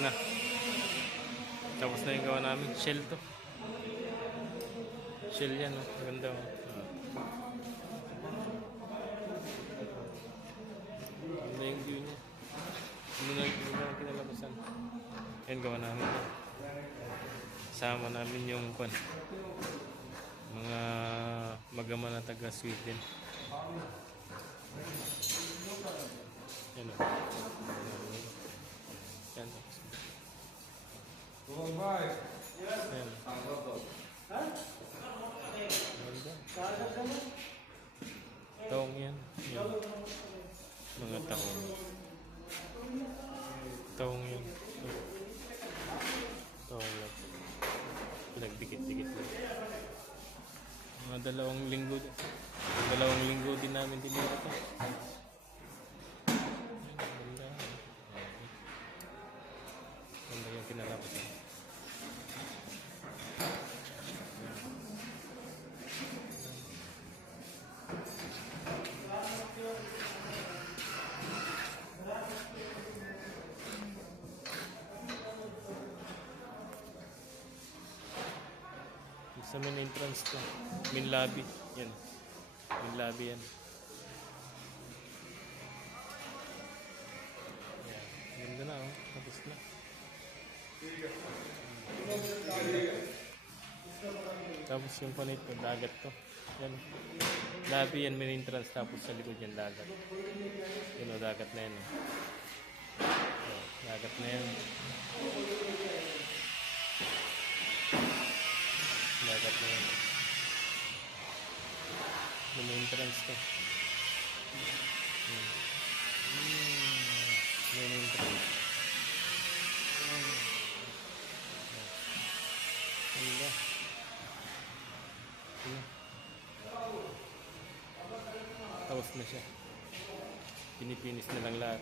na. Tapos na yung gawa namin. Shell to. Shell yan, oh. Maganda, oh. Ganda yung view niya. Ano na yung kinalabasan. Yan, gawa namin. Sama namin yung mga magama na taga Sweden. Yan, oh. Yan, oh. Ayan. Taong yan. Yan. Mga taong. Taong yan. Taong lang. Pinagdikit-dikit lang. Mga 2 linggo. 2 linggo din namin dinito ito. Ganda. Ganda yung kinalabasan. Sa main entrance to, main lobby, yan. Main lobby yan. Yan. Ganda na, oh. Tapos na. Tapos yung panito, dagat to. Yan. Lobby yan, main entrance. Tapos sa likod yan, dagat. Yun, oh, dagat na yan. Oh. Dagat na yan. Dagat na yan. Yung entrance to. Yung entrance. Ganda. Tapos na siya. Pinipinis na lang lahat.